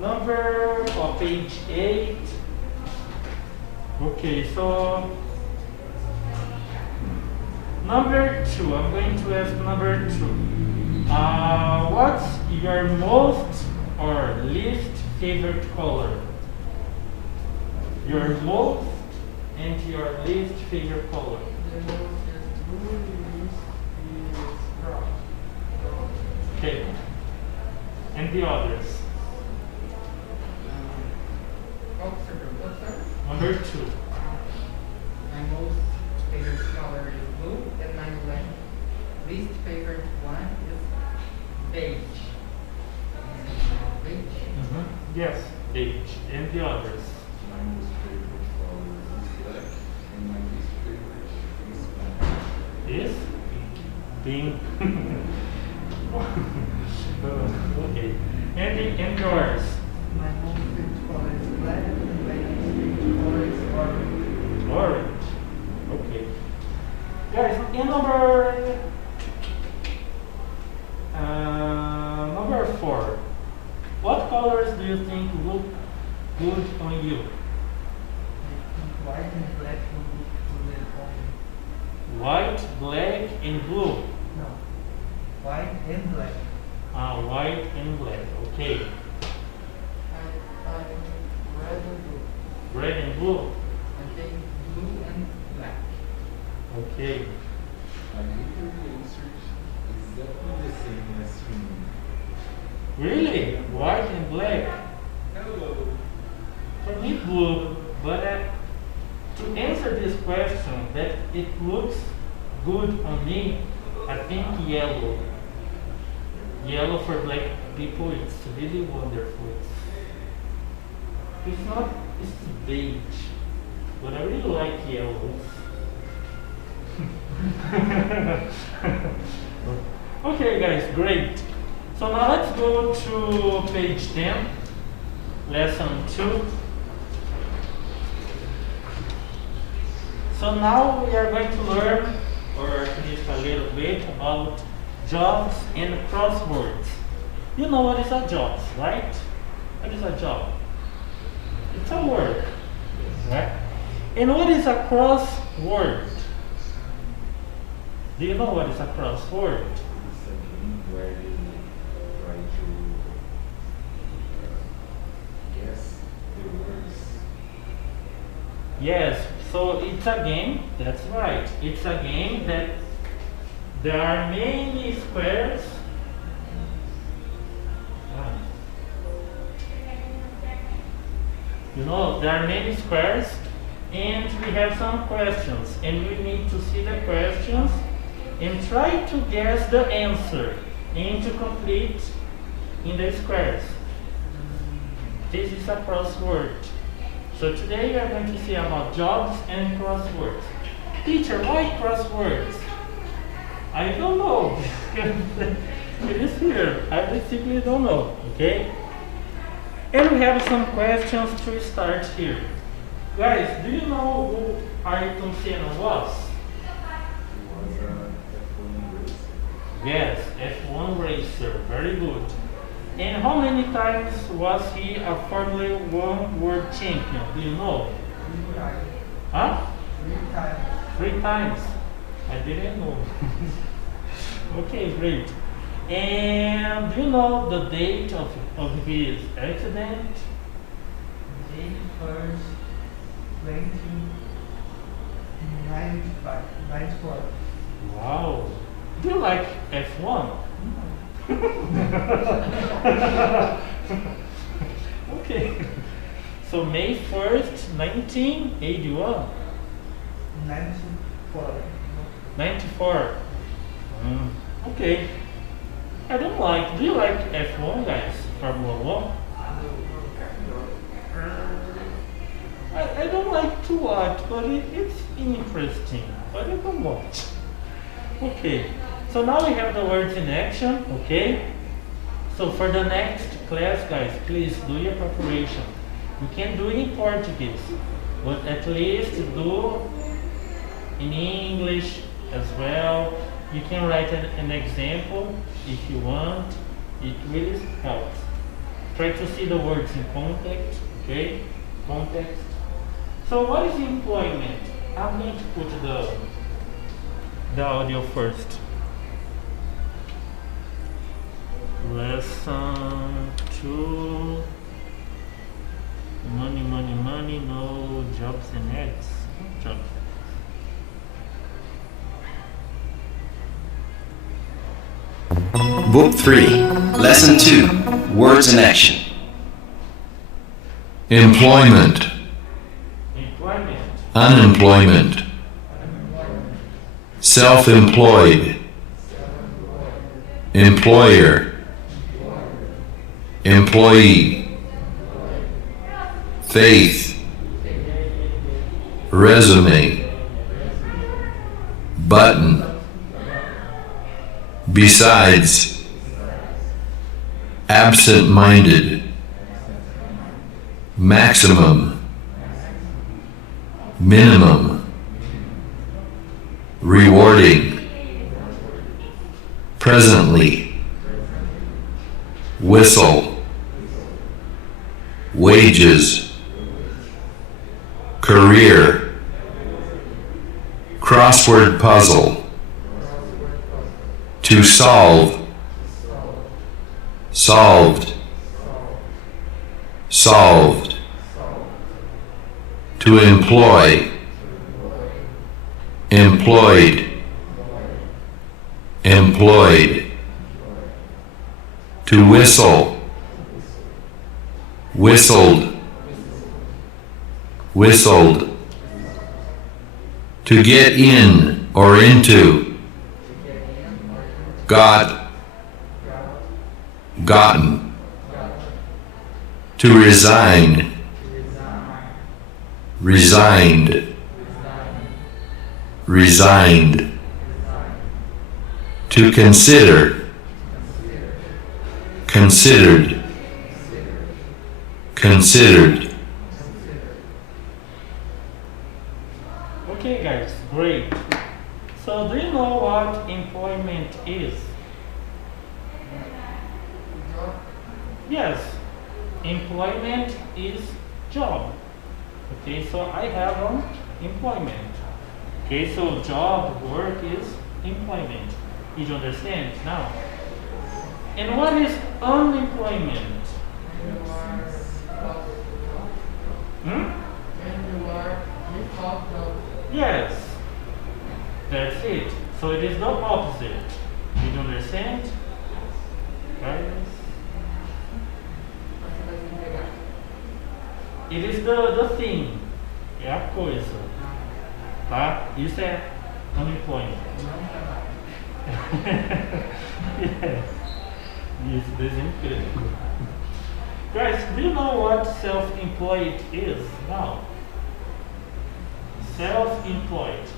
Number of page 8. Okay, so number 2. I'm going to ask number 2. What's your most or least favorite color? Your most and your least favorite color. The most is blue, least is brown. Okay. And the others. Number 2. My most favorite color is blue, and my least favorite one is beige. Beige? Yes, beige. And the others. My most favorite color is black, and my least favorite is black. Is pink. Okay. And yours. My most favorite color is black, and my least favorite color is orange. Orange. Okay. Guys, in number 4. What colors do you think look good on you? White and black will look good on me. White, black, and blue. No. White and black. White and black. Okay. Red and blue. Red and blue. I think blue and black. Okay. I literally answered exactly the same as you. Really? White and black? Hello. For me, blue. But to answer this question, that it looks good on me, I think yellow. Yellow for black people, it's really wonderful. It's not, it's beige, but I really like yellow. Okay, guys, great. So now let's go to page 10, lesson 2. So now we are going to learn, or at least a little bit, about jobs and crosswords. You know what is a job, right? What is a job? It's a word, right? And what is a crossword? Do you know what is a crossword? It's a game where you try to guess the words. Yes, so it's a game, that's right. It's a game that there are many squares. You know, there are many squares, and we have some questions, and we need to see the questions and try to guess the answer and to complete in the squares. This is a crossword. So today we are going to see about jobs and crosswords. Teacher, why crosswords? I don't know. It is here. I simply don't know. Okay? And we have some questions to start here. Guys, do you know who Ayrton Senna was? It was a F1 race. Yes, F1 racer. Very good. And how many times was he a Formula 1 world champion? Do you know? 3 times. Huh? 3 times. 3 times. I didn't know. Okay, great. And do you know the date of his accident? May 1st, 1995, 94. Wow. Do you like F1? Okay. So May 1st, 1981. 94. 94. Okay. I don't like. Do you like F1, guys? Formula 1? I don't like to watch, but it's interesting. But I don't watch. Okay. So now we have the words in action. Okay. So for the next class, guys, please do your preparation. You can do it in Portuguese, but at least do in English as well. You can write an example if you want. It really helps. Try to see the words in context, okay? Context. So what is employment? I'm going to put the audio first. Lesson 2. Money, money, money, no jobs and eggs. Jobs. Book 3, Lesson 2, Words in Action. Employment, Employment. unemployment, self-employed, employer, employee, faith, resume, button, besides, absent-minded, maximum, minimum, rewarding, presently, whistle, wages, career, crossword puzzle, to solve, solved, solved, to employ, employed, employed, to whistle, whistled, whistled, to get in or into, got, gotten, to resign, resigned, resigned, to consider, considered, considered. Okay guys, great. So do you know what employment is? Yes, employment is job. Okay, so I have employment. Okay, so job, work is employment. Did you understand now? And what is unemployment? Hmm? Yes, that's it. So it is the opposite. Did you understand? Guys? It is the thing. É a coisa. Tá? Isso é unemployment. Yeah. Isso, desemprego. Guys, do you know what self-employed is now? Self-employed.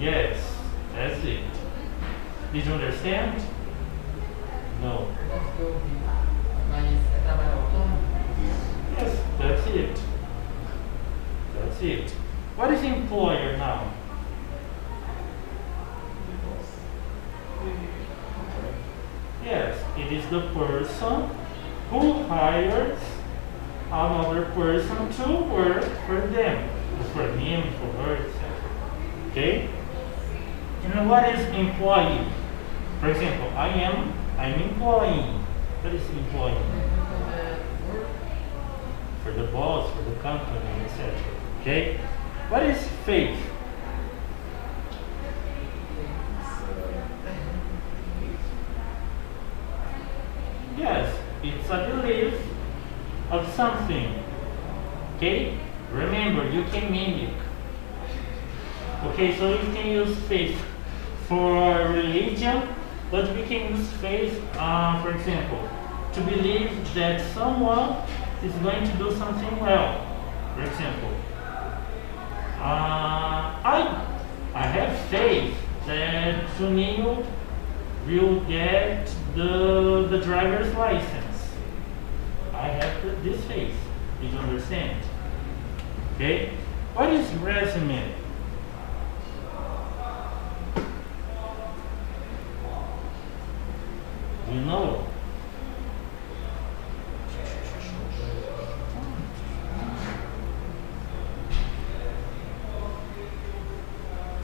Yes, that's it. Did you understand? No. Yes, that's it. That's it. What is employer now? Yes, it is the person who hires another person to work for them, for him, for her, etc. Okay? And what is employee? For example, I'm employing. What is employing? For the boss, for the company, etc. Okay? What is faith? Yes, it's a belief of something. Okay? Remember, you can mimic. Okay, so you can use faith for religion, but we can use faith, for example, to believe that someone is going to do something well. For example, I have faith that Juninho will get the driver's license. I have this faith. Did you understand? Okay? What is resume?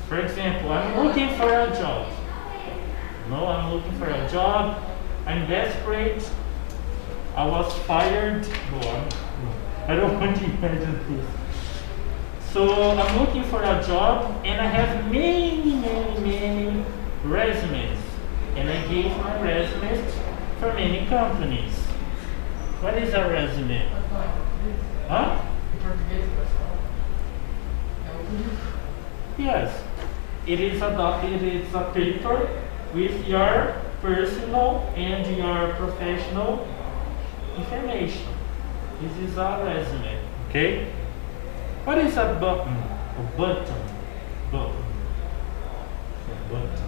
For example, I'm looking for a job. No, I'm looking for a job. I'm desperate. I was fired. No, I don't want to imagine this. So I'm looking for a job and I have many resumes. And I gave my resumes for many companies. What is a resume? Huh? Em português, pessoal. É o currículo. Yes. It is a paper with your personal and your professional information. This is a resume. Okay? What is a button? A button. Button. A button.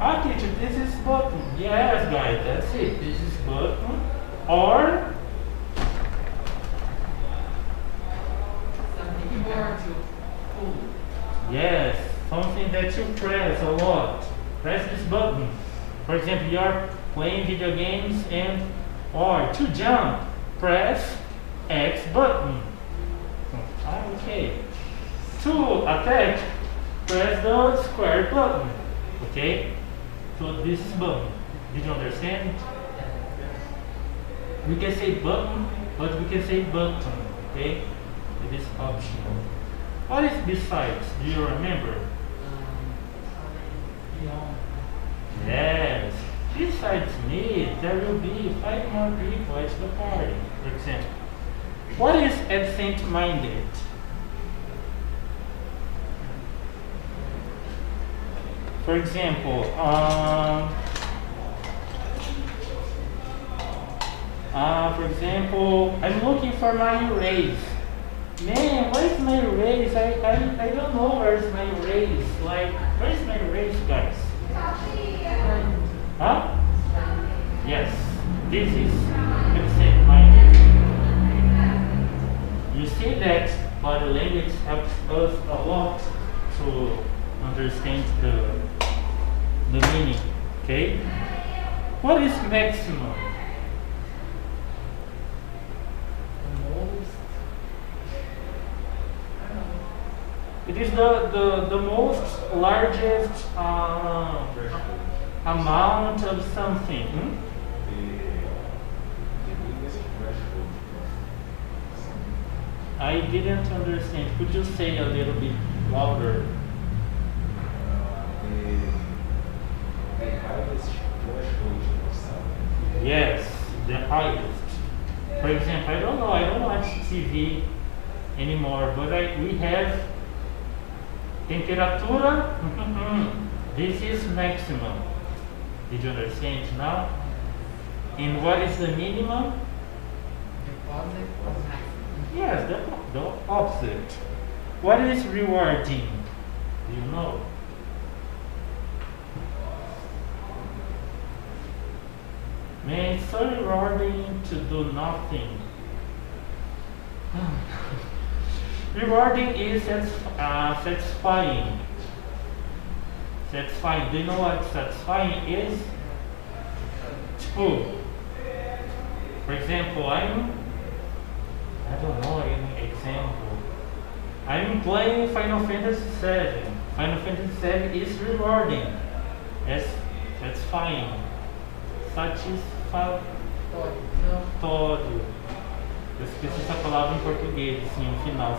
Ah, teacher, this is button. Yes, guys, that's it. This is button. Or Something hard to pull. yes, something that you press a lot. Press this button. For example, you are playing video games and or to jump, press X button. Ah, okay. To attack, press the square button. Okay? So this is button. Did you understand? We can say button, but we can say button. Okay? It is optional. What is besides? Do you remember? Beyond. Yes. Besides me, there will be 5 more people at the party, for example. What is absent-minded? For example, I'm looking for my erase. Man, where's my erase? I don't know where's my erase. Like, where's my erase, guys? Huh? Yes, this is absent-minded. You see that body language helps us a lot to understand the meaning. Okay? What is maximum? The most. I don't know. It is the most largest amount of something. Hmm? The biggest threshold. I didn't understand. Could you say a little bit louder? The highest threshold of something. Yes, the highest. For example, I don't know. I don't watch TV anymore, but we have temperatura. This is maximum. Did you understand now? And what is the minimum? Deposit of maximum. Yes, the opposite. What is rewarding? Do you know? Man, it's so rewarding to do nothing. Rewarding is satisfying. Satisfying. Do you know what satisfying is? Two. For example, I don't know an example. I'm playing Final Fantasy VII. Final Fantasy VII is rewarding. It's satisfying. Satisfatório. Eu esqueci essa palavra em português, assim, no final.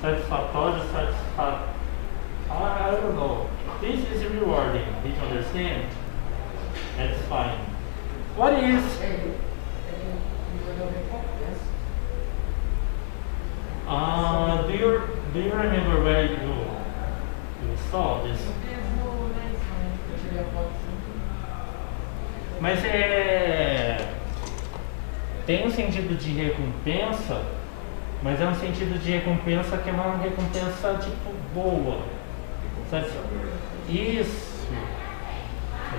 Satisfatório, I don't know. This is rewarding. Did you understand? That's fine. What is Hey, you will recompense. do you remember where you saw this? Eu fiz no Nelson, eu tirei a foto junto. Mas tem um sentido de recompensa, mas é um sentido de recompensa que é uma recompensa tipo boa. Sabe? Isso.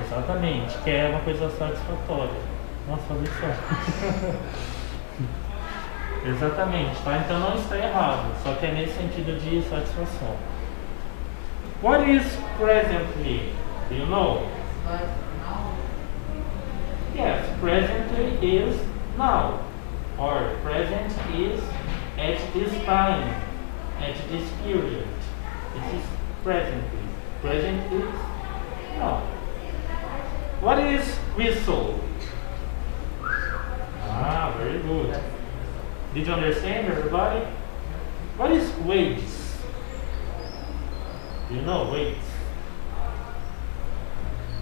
Exatamente, que é uma coisa satisfatória. Nossa, falei certo. Exatamente, tá? Então não está errado, só que é nesse sentido de satisfação. What is presently? Do you know? But now, Yes, presently is now, or present is at this time, at this period. This is presently. Present is now. What is whistle? Ah, very good. Did you understand, everybody? What is wages? You know wages.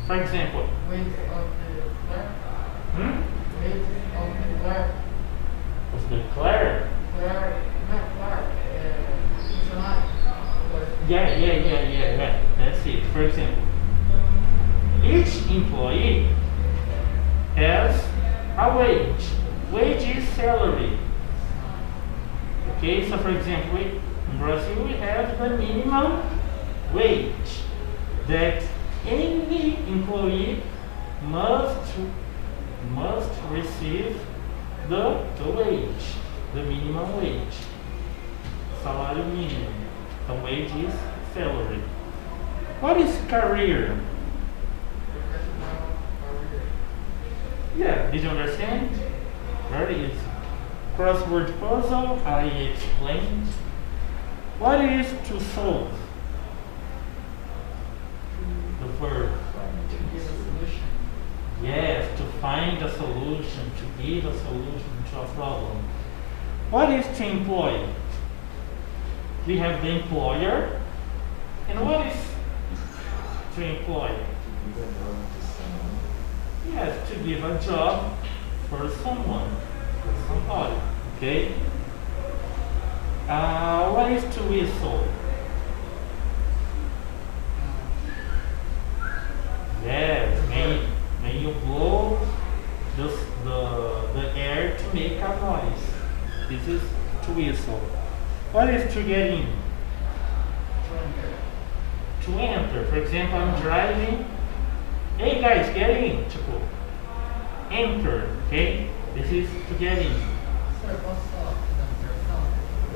For example, Wages of the clerk. hmm? Wages of the clerk. Of the clerk? Clerk, not clerk. Funcionário. Yeah. That's it. For example, each employee has a wage. Wage is salary. Okay, so for example, in Brazil we have the minimum wage that any employee must receive the wage, the minimum wage, salário mínimo. The wage is salary. What is career? Professional career. Yeah, did you understand? Very easy. Crossword puzzle, I explained. What is to solve? The verb. To give a solution. Yes, to find a solution, to give a solution to a problem. What is to employ? We have the employer. And what is to employ? Yes, to give a job for someone, for somebody. Okay? What is to whistle? Yes, may you blow the air to make a noise. This is to whistle. What is to get in? To enter. For example, I'm driving. Hey guys, get in. Tipo, enter. Okay? This is to get in. Sir, posso só dar uma observação?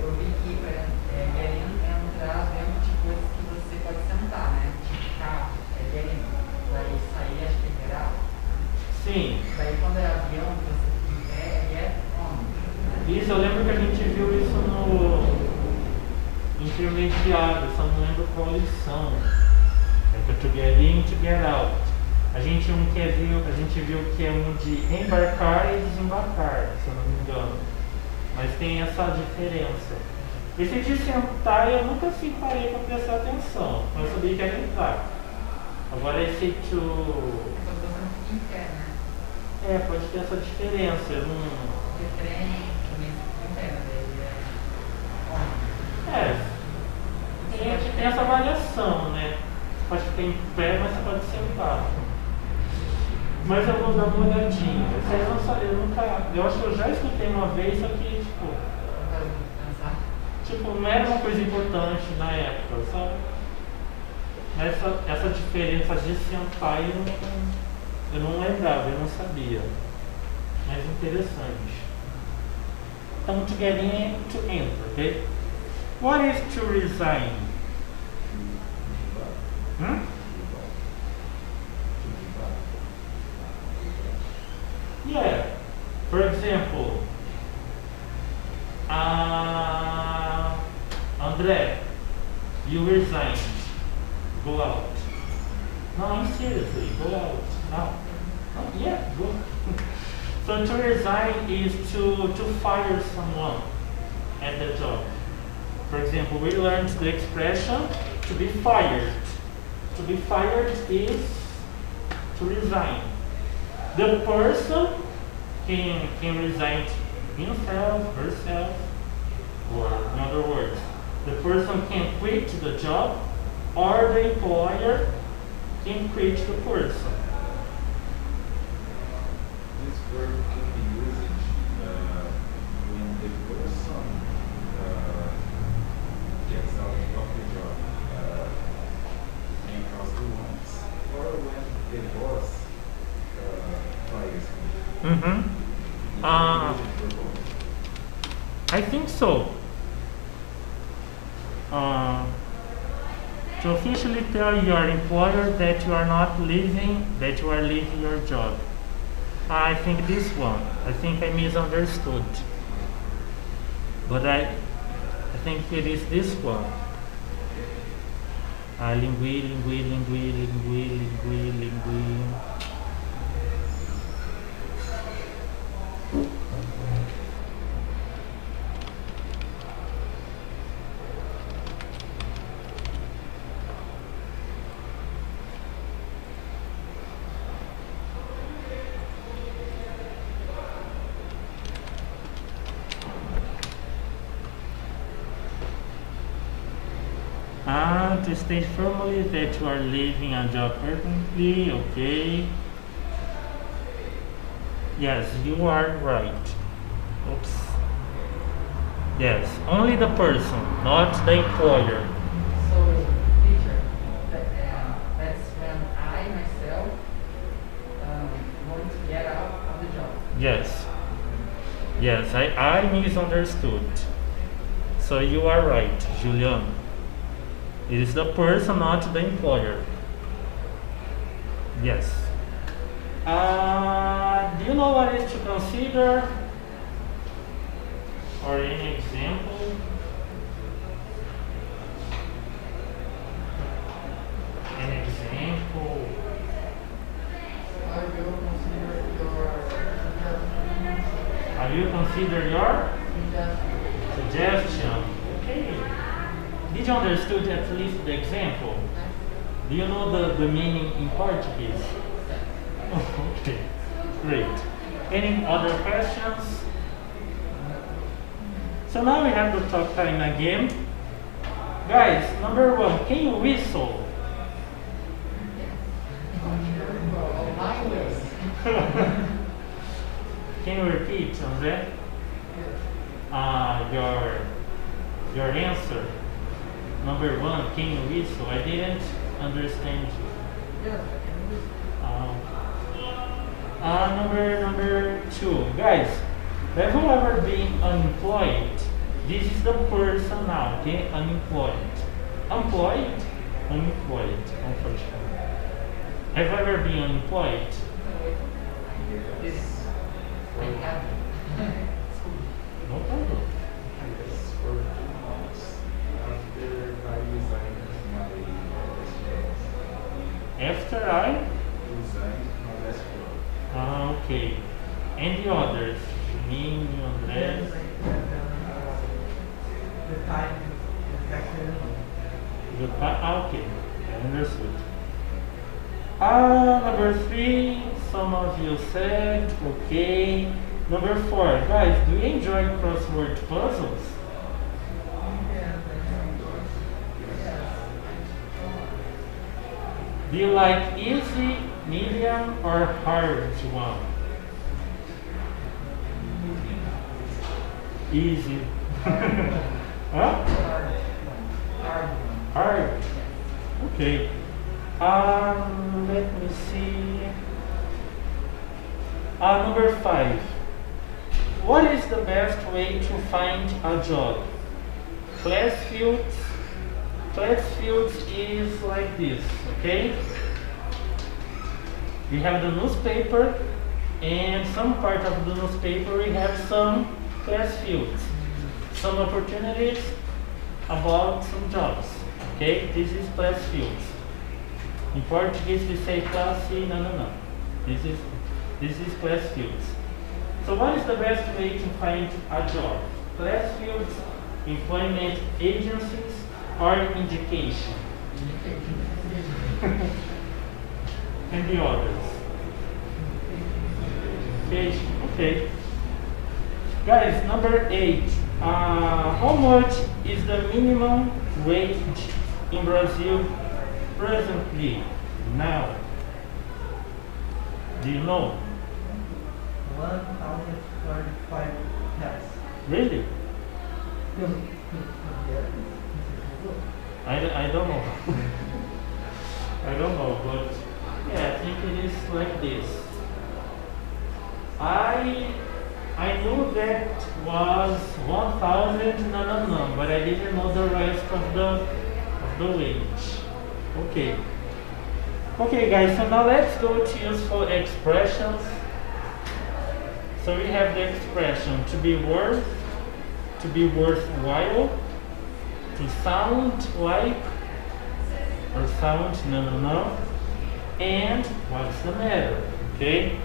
Eu vi que para get in é entrar dentro de coisas que você pode sentar, né? Tipo carro, get in. Daí sair, acho que é get out. Sim. Daí quando é avião, que você fica é get on. Isso, eu lembro que a gente viu isso no intermediário, só não lembro qual lição. É to get in, to get out. A gente viu que é um de embarcar e desembarcar, se eu não me engano. Mas tem essa diferença. Esse de sentar eu nunca assim parei para prestar atenção, mas eu sabia que era entrar. Agora esse to. Quando você não fica em pé, né? Pode ter essa diferença. Eu não. Porque trem também fica em pé, né? Daí é on. Tem essa variação, né? Pode ficar em pé, mas você pode sentar. Mas eu vou dar uma olhadinha. Isso aí eu acho que eu já escutei uma vez, só que, não era uma coisa importante na época, sabe? Mas essa diferença de sentar eu não lembrava, eu não sabia. Mas interessante. Então, to get in é to enter, ok? What is to resign? Yeah. For example, André, you resigned. Go out. No, seriously, go out. No. Yeah, go. So to resign is to fire someone at the job. For example, we learned the expression to be fired. To be fired is to resign. The person can resign himself, herself, or in other words, the person can quit the job, or the employer can quit the person. This verb can be used when the person gets out of the job because he wants, or when the boss fires him. I think so. To officially tell your employer that you are leaving your job. I think this one. I think I misunderstood. But I think it is this one. Lingui. To state formally that you are leaving a job permanently, okay. Yes, you are right. Oops. Yes, only the person, not the employer. So, teacher, that's when I myself want to get out of the job. Yes. Yes, I misunderstood. So you are right, Julian. It is the person, not the employer. Yes. Do you know what is to consider? Or any example? An example. I will consider your suggestion. Have you considered your suggestion? Okay. Did you understood at least the example? Do you know the meaning in Portuguese? Okay, great. Any other questions? So now we have the talk time again. Guys, number one, can you whistle? Can you repeat, André? Your answer. Number one, can you whistle? I didn't understand you. Number two, guys, have you ever been unemployed? This is the person now, okay? Unemployed. Employed? Unemployed, unfortunately. Have you ever been unemployed? Yes. I have. No problem. Yes, for 2 months after I resigned my last job. After I? Resigned my last job. Okay. And the others? Me, André? The time is actually Okay, I understood. Number three, some of you said, okay. Number four, guys, do you enjoy crossword puzzles? Do you like easy, medium, or hard one? Easy. Huh? Hard. Okay. Let me see. Number five. What is the best way to find a job? Class fields. Class fields is like this, okay? We have the newspaper, and some part of the newspaper we have some class fields, some opportunities about some jobs. Okay, this is class fields. In Portuguese we say classe, no. This is class fields. So what is the best way to find a job? Class fields, employment agencies, or indication? And the others. Okay. Guys, number 8. How much is the minimum wage in Brazil presently? Now. Do you know? 1,045 reais. Really? I don't know. I don't know, but yeah, I think it is like this. I knew that was 1,000 no, but I didn't know the rest of the wage. Okay. Okay guys, so now let's go to useful expressions. So we have the expression to be worthwhile, to sound like, or sound no, and what's the matter, okay?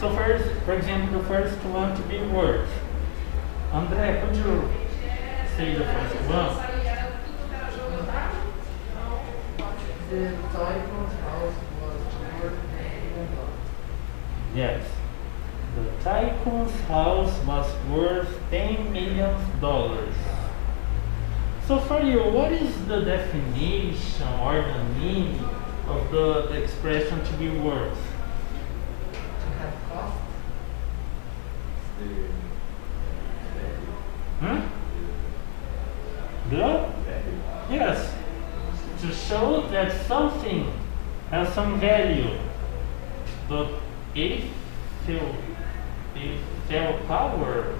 So first, for example, the first one to be worth. André, could you say the first one? The tycoon's house was worth $1 million. Yes. The tycoon's house was worth $10 million. So for you, what is the definition or the meaning of the expression to be worth? To have cost. Hmm? The? Yes. To show that something has some value. The Eiffel Tower.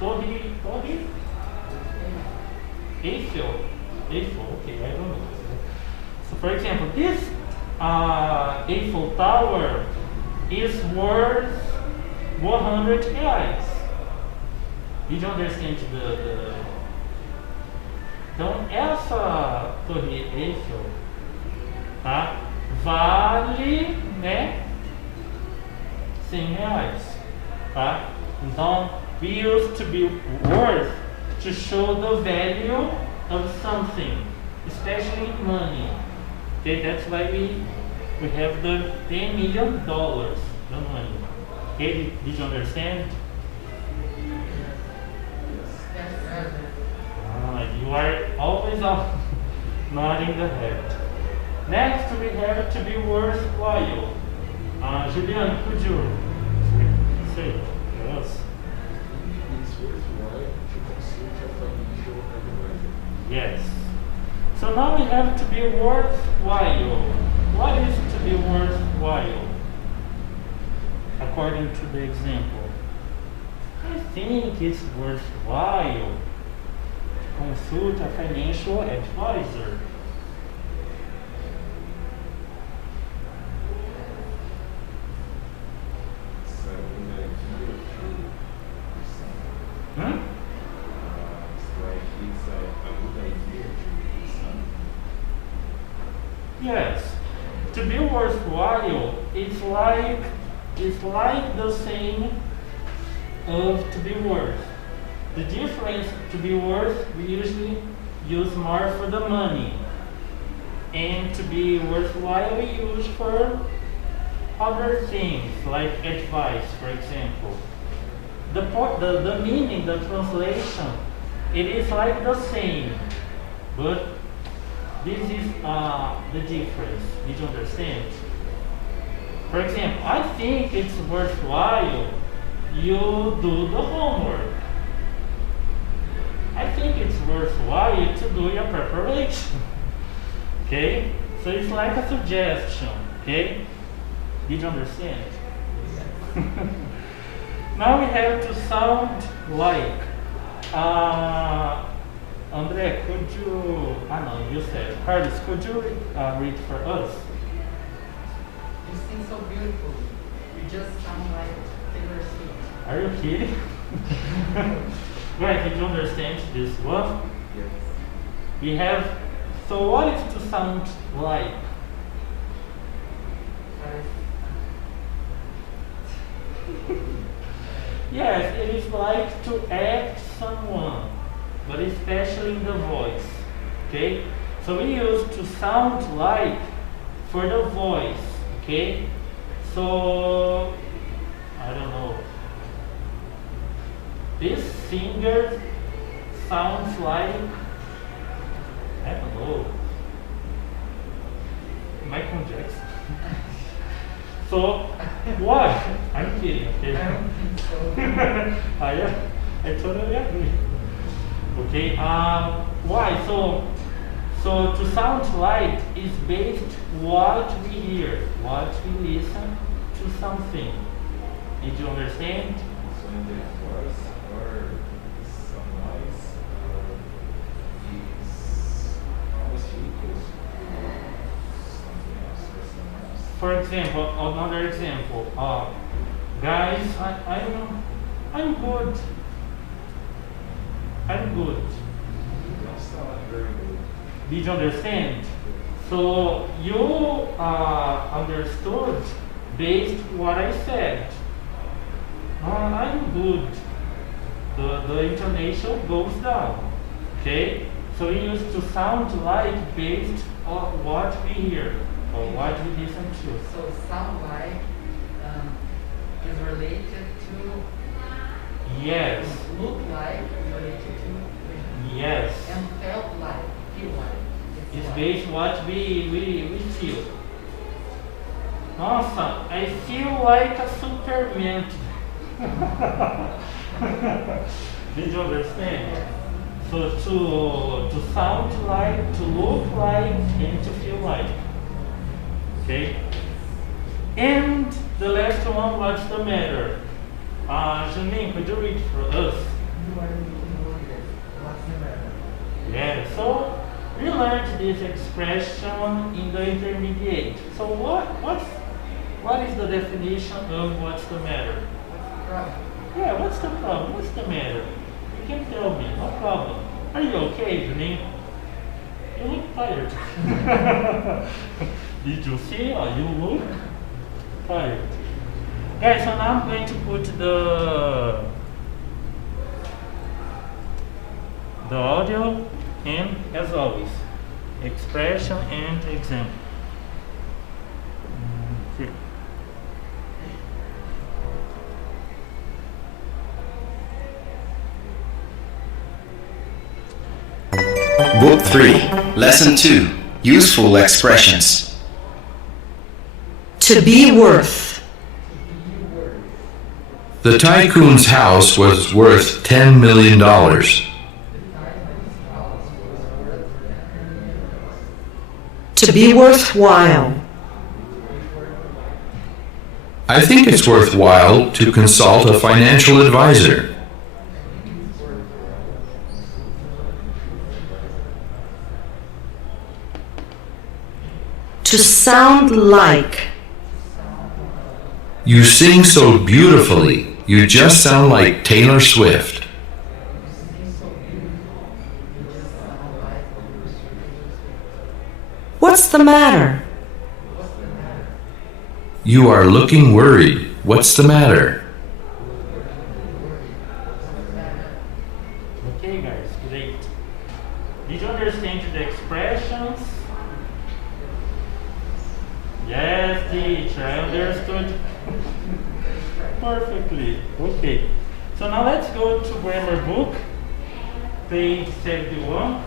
Torre? Eiffel, okay, I don't know. So for example, this Eiffel Tower is worth 100 reais. Did you understand the... Então, essa torre Eiffel, tá? Vale, né? 100 reais, tá? Então, we used to be worth to show the value of something, especially money. Okay, that's why we have the $10 million, the money. Okay, did you understand? You are always nodding the head. Next, we have to be worthwhile. Julian, could you say yes? It's worthwhile to consult a financial advisor. Yes. So now we have to be worthwhile. What is to be worthwhile? According to the example, I think it's worthwhile to consult a financial advisor. It's a good idea to do something. Hmm? It's like it's a good idea to do something. Yes. To be worthwhile, it's like the same of to be worth. The difference to be worth, we usually use more for the money. And to be worthwhile, we use for other things, like advice, for example. The meaning, the translation, it is like the same, but this is the difference. Did you understand? For example, I think it's worthwhile you do the homework. I think it's worthwhile to do your preparation. Okay? So it's like a suggestion. Okay? Did you understand? Now we have to sound like. André, could you... no, you said. Carlos, could you read for us? You sing so beautiful. You just sound like Taylor Swift. Are you kidding? Right, did you understand this one? Yes. We have... So what is to sound like? Yes, it is like to act someone, but especially in the voice. Okay? So we use to sound like for the voice. Okay? So I don't know. This singer sounds like, I don't know, Michael Jackson. So what? I'm kidding. Okay? I don't think so. I totally agree. Okay. Why? So to sound like is based what we hear, what we listen to something. Did you understand? So in the voice or some noise is almost equals to something else or someone else. For example, another example. Guys, I'm good. I'm good. That's not very good. Did you understand? So you understood based what I said. I'm good. The intonation goes down. Okay? So we used to sound like based on what we hear or what we listen to. So sound like is related to, Yes. look like is related to, Yes. and felt like, feel like. It's like. based what we feel. Nossa, I feel like a Superman. Did you understand? So to sound like, to look like, and to feel like. Okay? And the last one, what's the matter? Janine, could you read for us? You are looking worried. What's the matter? Yeah, so we learned this expression in the intermediate. So what is the definition of what's the matter? Problem. Yeah, what's the problem? What's the matter? You can tell me, no problem. Are you okay, Janine? You look tired. Did you see? You look tired. Guys, so now I'm going to put the audio and, as always, expression and example. Okay. Book 3, Lesson 2, Useful Expressions. To be worth. The tycoon's house was worth $10 million. To be worthwhile. I think it's worthwhile to consult a financial advisor. To sound like. You sing so beautifully, you just sound like Taylor Swift. What's the matter? You are looking worried. What's the matter? Okay, guys, great. Did you understand the expressions? Yes, teacher, I understood perfectly. Okay, so now let's go to grammar book, page 71.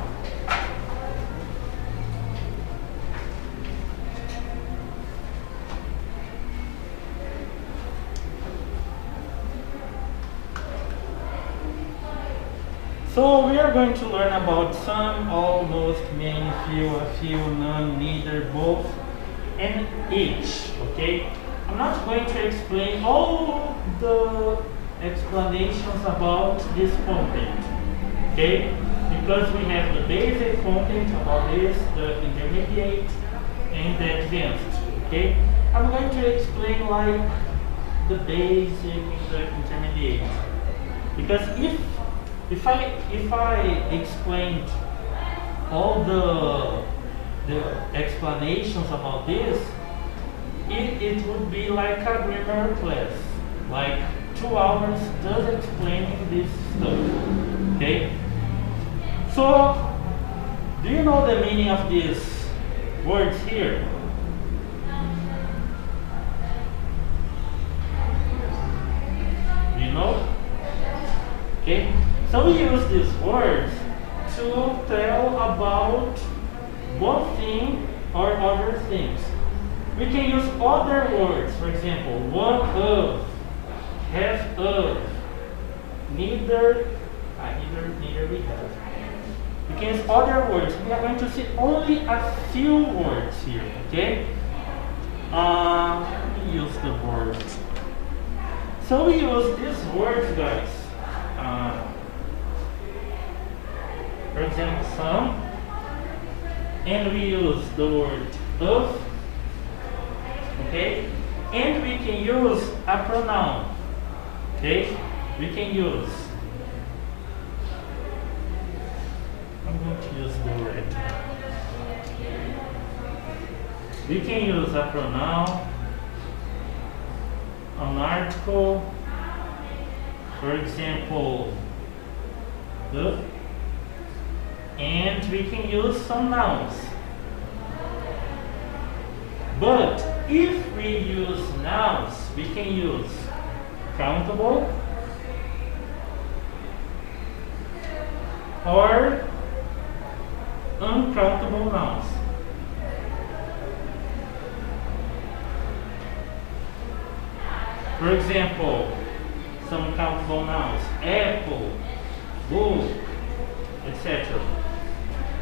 So we are going to learn about some, almost, many, few, a few, none, neither, both, and each, okay? I'm not going to explain all the explanations about this content, okay? Because we have the basic content about this, the intermediate, and the advanced, okay? I'm going to explain like the basic and the intermediate. Because if I explained all the explanations about this, it would be like a grammar class, like 2 hours just explaining this stuff. Okay? So, do you know the meaning of these words here? You know? Okay? So we use these words to tell about one thing or other things. We can use other words, for example, one of, half of, neither we have. We can use other words. We are going to see only a few words here, okay? Let me use the words. So we use these words, guys. For example, some, and we use the word of, okay? And we can use a pronoun. Okay? We can use. I'm going to use the red. We can use a pronoun, an article, for example, the, and we can use some nouns. But if we use nouns, we can use countable or uncountable nouns. For example, some countable nouns: apple, book, etc.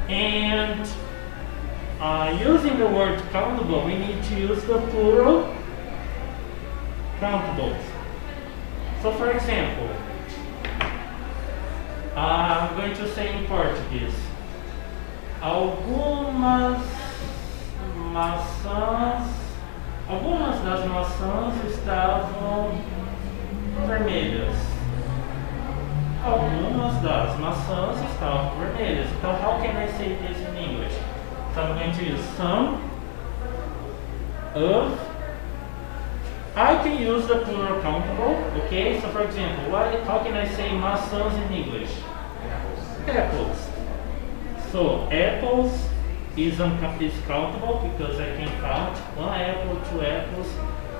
And using the word countable, we need to use the plural countables. So, for example, I'm going to say in Portuguese: algumas das maçãs estavam vermelhas. Algumas das maçãs estavam vermelhas. Então, how can I say this in English? So I'm going to use some of. I can use the plural countable. Okay. So, for example, how can I say maçãs in English? Apples. So apples is countable because I can count 1 apple, 2 apples.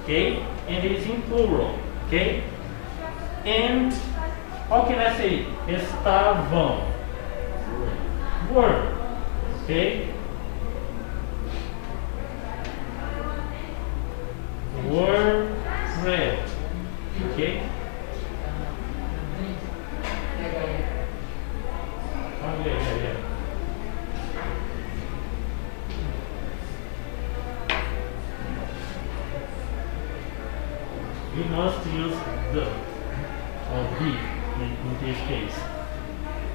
Okay, and it is in plural. Okay, and how can I say estavam? Were. Okay. Were red. Okay. Oh, yeah. We must use the or the in this case.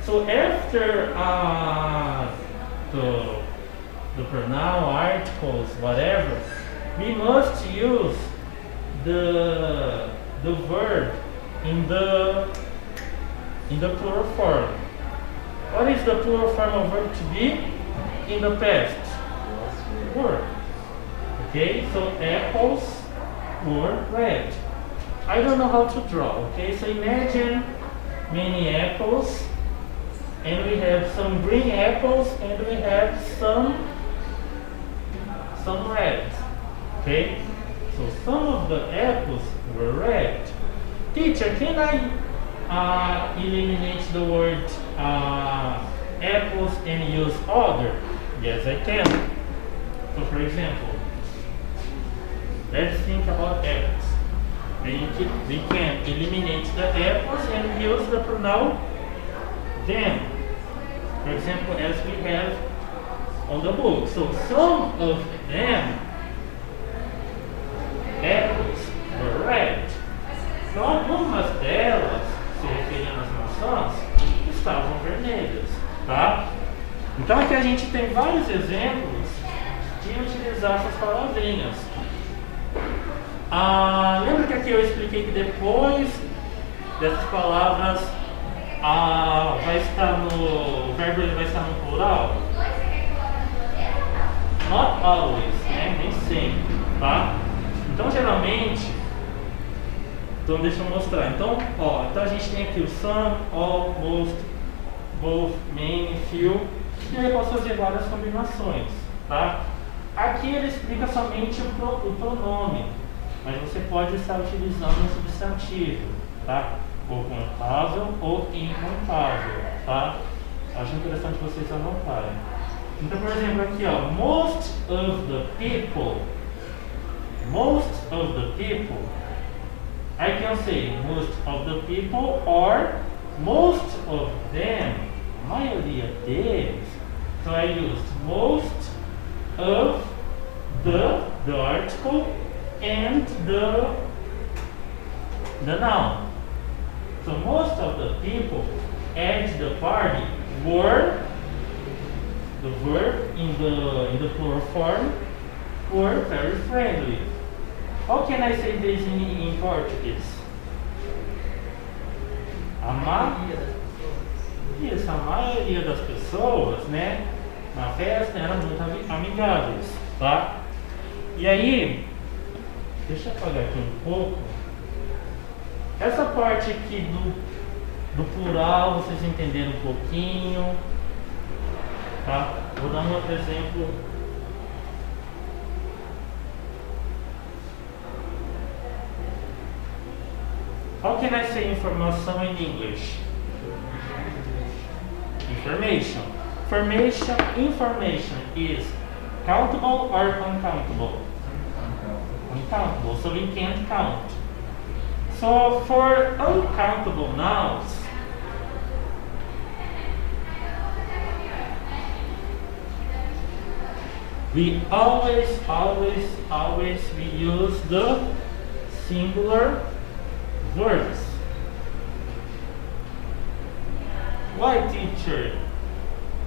So after the pronoun, articles, whatever, we must use the verb in the plural form. What is the plural form of verb to be in the past? Were. Okay, so apples were red. I don't know how to draw. Okay, so imagine many apples, and we have some green apples, and we have some red. Okay, so some of the apples were red. Teacher, can I eliminate the word apples and use other? Yes, I can. So, for example, let's think about apples. We can eliminate the apples and use the pronoun them. For example, as we have on the book. So some of them apples were red. Então algumas delas, se referindo às maçãs, estavam vermelhas, tá? Então aqui a gente tem vários exemplos de utilizar essas palavrinhas. Lembra que aqui eu expliquei que depois dessas palavras vai estar o verbo vai estar no plural? Not always, né? Nem sempre, tá? Então geralmente, então deixa eu mostrar. Então a gente tem aqui o some, all, most, both, many, few, e aí eu posso fazer várias combinações, tá? Aqui ele explica somente o pronome, mas você pode estar utilizando um substantivo, tá? Ou contável ou incontável, tá? Acho interessante vocês anotarem. Então, por exemplo, aqui, most of the people, I can say most of the people or most of them, a maioria deles. So I used most of the article and the noun. So most of the people at the party were, the verb in the plural form, were very friendly. How can I say this in Portuguese? A Isso, a maioria das pessoas, né, na festa eram muito amigáveis, tá? E aí, deixa eu apagar aqui um pouco. Essa parte aqui do plural, vocês entenderam um pouquinho, tá? Vou dar um outro exemplo. How can I say informação in English? Information. Information is countable or uncountable? Uncountable, so we can't count. So for uncountable nouns, we always we use the singular verbs. Why, teacher?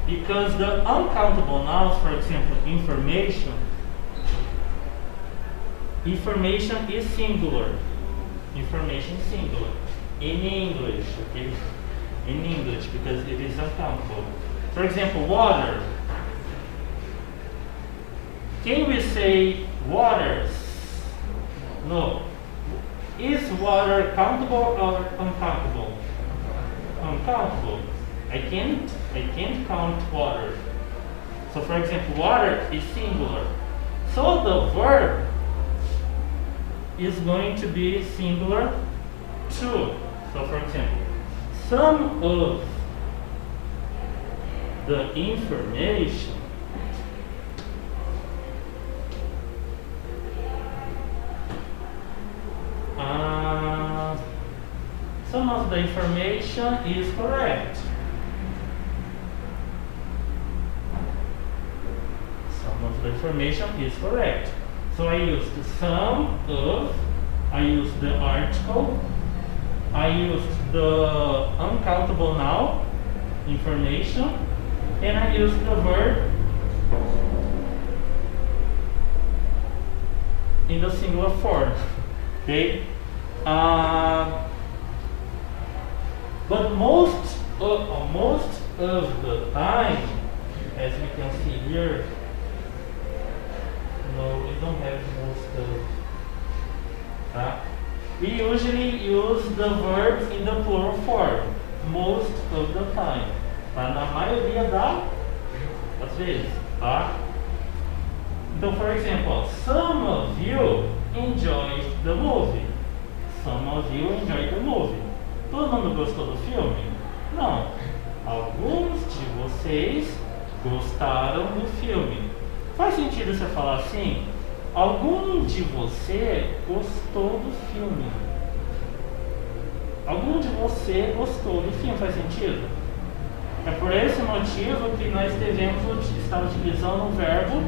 Because the uncountable nouns, for example, information is singular. Information is singular in English, okay? In English, because it is uncountable. For example, water. Can we say waters? No. Is water countable or uncountable? Uncountable. I can't count water. So for example, water is singular. So the verb is going to be singular too. So for example, some of the information some of the information is correct. Some of the information is correct. So I used some of, I used the article, I used the uncountable noun, information, and I used the verb in the singular form. Okay? But most of the time, as we can see here, no, we don't have most of. We usually use the verbs in the plural form, most of the time. Na maioria das vezes, tá? Então, for example, some of you enjoyed the movie. Some of you enjoyed the movie. Todo mundo gostou do filme? Não. Alguns de vocês gostaram do filme. Faz sentido você falar assim? Algum de você gostou do filme. Algum de você gostou do filme. Faz sentido? É por esse motivo que nós devemos estar utilizando o verbo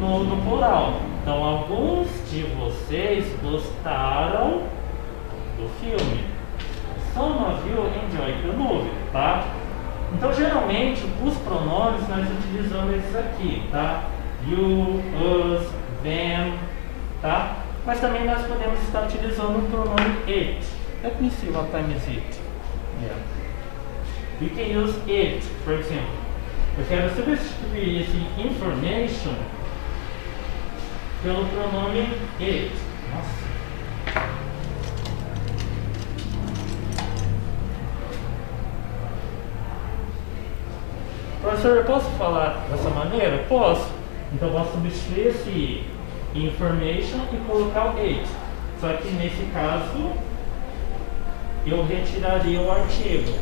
no plural. Então, alguns de vocês gostaram do filme. Some of you enjoyed the movie, tá? Então, geralmente, os pronomes nós utilizamos esses aqui, tá? You, us, them, tá? Mas também nós podemos estar utilizando o pronome it. Let me see what time is it. Yeah. We can use it, for example. Eu quero substituir esse information pelo pronome it. Nossa. Professor, eu posso falar dessa maneira? Posso. Então eu posso substituir esse information e colocar o it. Só que nesse caso eu retiraria o artigo.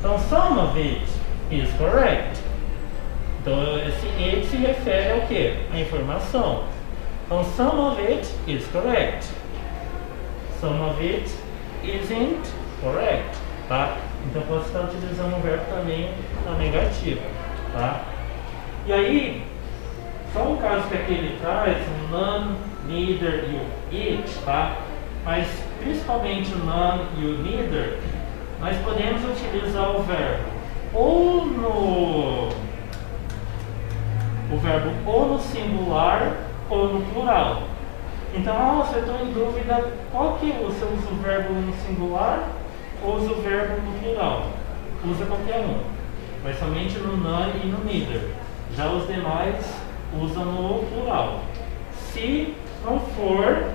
Então some of it is correct. Então esse it se refere ao que? A informação. Então some of it is correct. Some of it isn't correct. Tá? Então posso estar utilizando o verbo também na negativa, tá? E aí, só um caso que aqui ele traz, o none, neither e o it, tá? Mas principalmente o none e o neither, nós podemos utilizar o verbo ou no singular ou no plural. Então, você está em dúvida qual que você usa o verbo no singular ou usa o verbo no plural. Usa qualquer um. Mas somente no none e no neither. Já os demais usam no plural. Se não for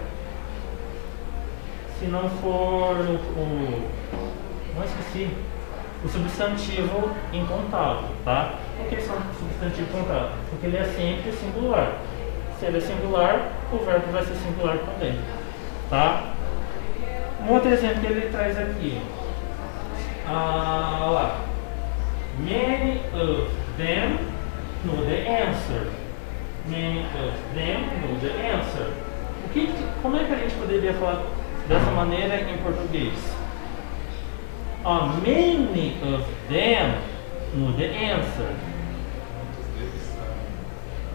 não esqueci, o substantivo incontável, tá? Por que são substantivo contável? Porque ele é sempre singular. Se ele é singular, o verbo vai ser singular também, tá? Um outro exemplo que ele traz aqui. Lá. Many of them know the answer. Many of them know the answer. Como é que a gente poderia falar dessa maneira em português? Many of them know the answer.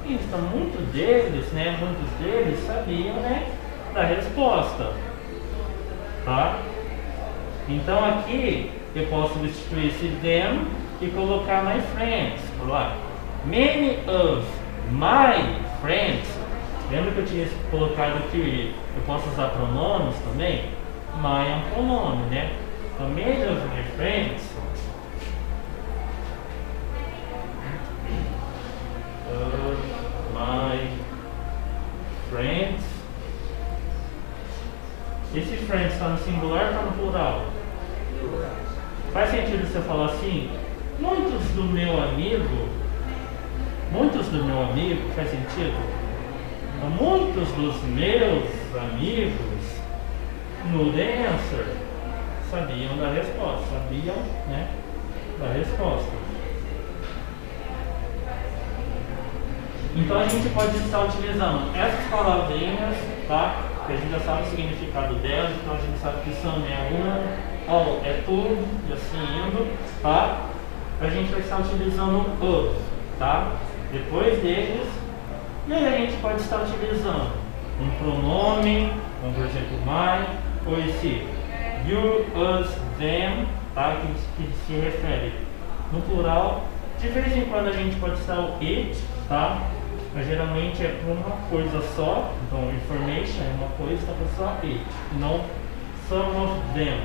Então, muitos deles sabiam, né, da resposta. Tá? Então aqui eu posso substituir esse them e colocar my friends. Por lá. Many of my friends. Lembra que eu tinha colocado que eu posso usar pronomes também? My é um pronome, né? Então, many of my friends. My friends. Esse friends está no singular ou está no plural? Faz sentido você falar assim? Muitos do meu amigo, faz sentido? Muitos dos meus amigos no the answer sabiam da resposta, né, da resposta. Então a gente pode estar utilizando essas palavrinhas, tá? Que a gente já sabe o significado delas, então a gente sabe que some é um, all é tudo, e assim indo, tá? A gente vai estar utilizando of, tá? Depois deles, e aí a gente pode estar utilizando um pronome, como por exemplo my, ou esse you, us, them, tá? Que se refere no plural. De vez em quando a gente pode estar o it, tá? Mas geralmente é para uma coisa só, então information é uma coisa, está para só it, não some of them.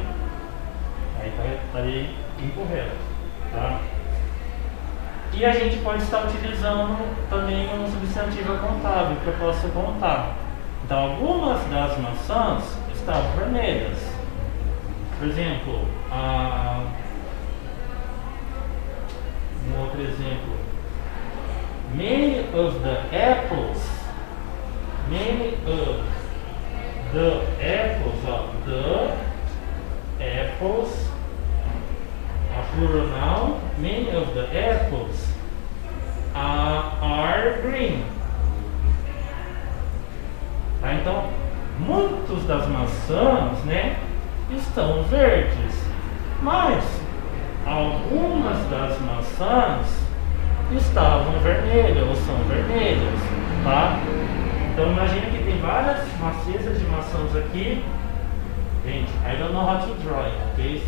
Aí estaria incorreto, tá? E a gente pode estar utilizando também um substantivo contável, que eu posso contar. Então, algumas das maçãs estavam vermelhas. Por exemplo, um outro exemplo. Many of the apples, a plural noun, many of the apples are green. Tá? Então, muitas das maçãs, né, estão verdes, mas algumas das maçãs estavam vermelhas ou são vermelhas, tá? Então imagina que tem várias macietas de maçãs aqui. Gente, I don't know how to draw it, ok?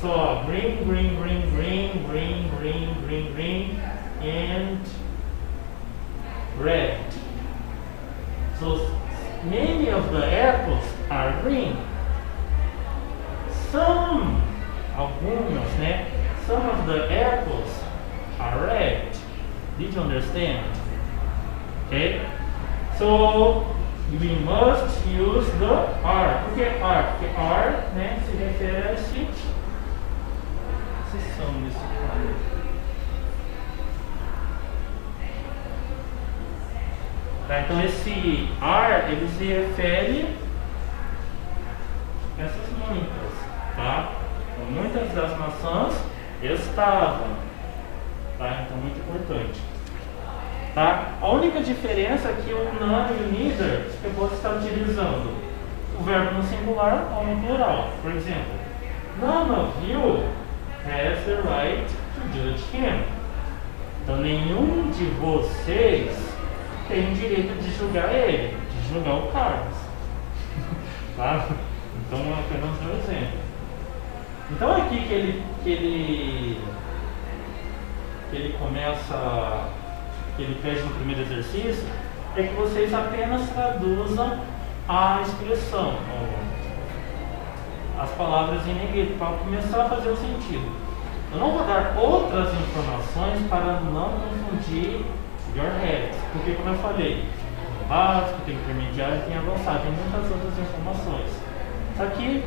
So green, and red. So many of the apples are green. Algumas, né? Some of the apples are red. Did you understand? Okay? So we must use the are. Por que are? Porque are, né, se refere a esse som desse cara. Tá, então esse are, ele se refere a essas muitas, tá? Então, muitas das maçãs estavam, tá? Então muito importante, tá? A única diferença é que o none e o neither eu posso estar utilizando o verbo no singular ou no plural. Por exemplo, none of you has the right to judge him. Então nenhum de vocês tem direito de julgar ele, de julgar o Carlos. Tá? Então apenas um exemplo. Então aqui que ele começa, que ele pede no primeiro exercício, é que vocês apenas traduzam a expressão, as palavras em negrito, para começar a fazer o sentido. Eu não vou dar outras informações para não confundir your heads, porque como eu falei, tem básico, tem intermediário, tem avançado, tem muitas outras informações. Só que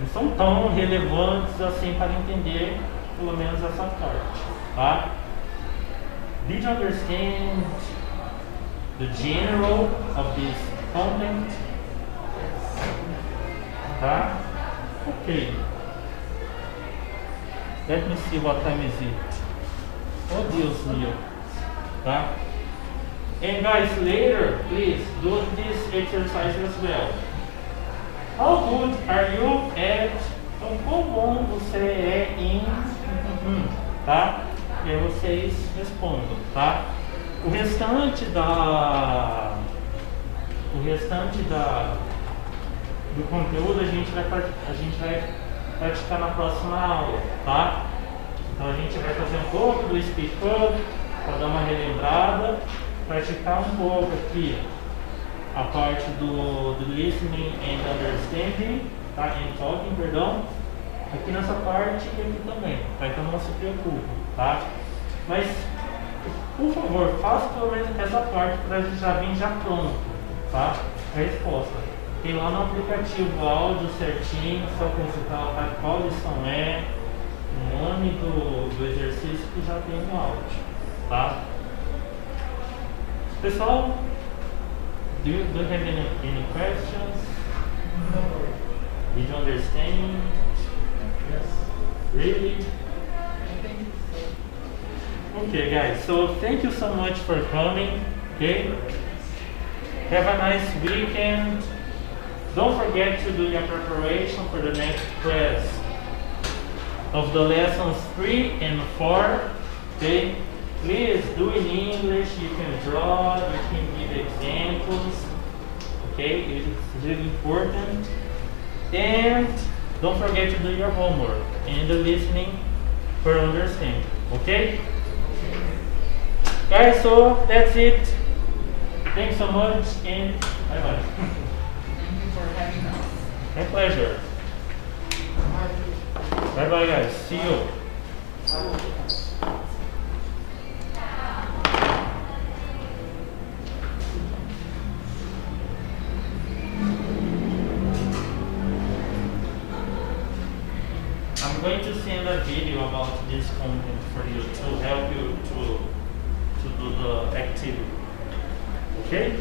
não são tão relevantes assim para entender pelo menos essa parte, tá? Did you understand the general of this content? Tá? Ok. Let me see what time is it. Oh Deus meu. Tá? And guys, later, please do this exercise as well. How good are you at? Então, quão bom você é em... tá? E aí vocês respondam, tá? O restante do conteúdo a gente vai praticar na próxima aula, tá? Então a gente vai fazer um pouco do speak up para dar uma relembrada, praticar um pouco aqui a parte do listening and understanding, tá? And talking, perdão. Aqui nessa parte e aqui também, tá? Então não se preocupe, tá? Mas, por favor, faça pelo menos essa parte para já vir já pronto, tá? A resposta. Tem lá no aplicativo o áudio certinho, só consultar lá qual lição é, o nome do exercício que já tem no áudio, tá? Pessoal, do you have any questions? Did you understand? Yes. Really? I think so. Okay, guys, so thank you so much for coming, okay? Have a nice weekend. Don't forget to do your preparation for the next class of the lessons 3 and 4, okay? Please do in English, you can draw, you can give examples, okay? It's really important. And don't forget to do your homework and the listening for understanding, okay? Guys, so that's it. Thanks so much and bye-bye. Thank you for having us. My pleasure. Bye-bye, guys. See you. I'm going to send a video about this content for you to help you to do the activity. Okay?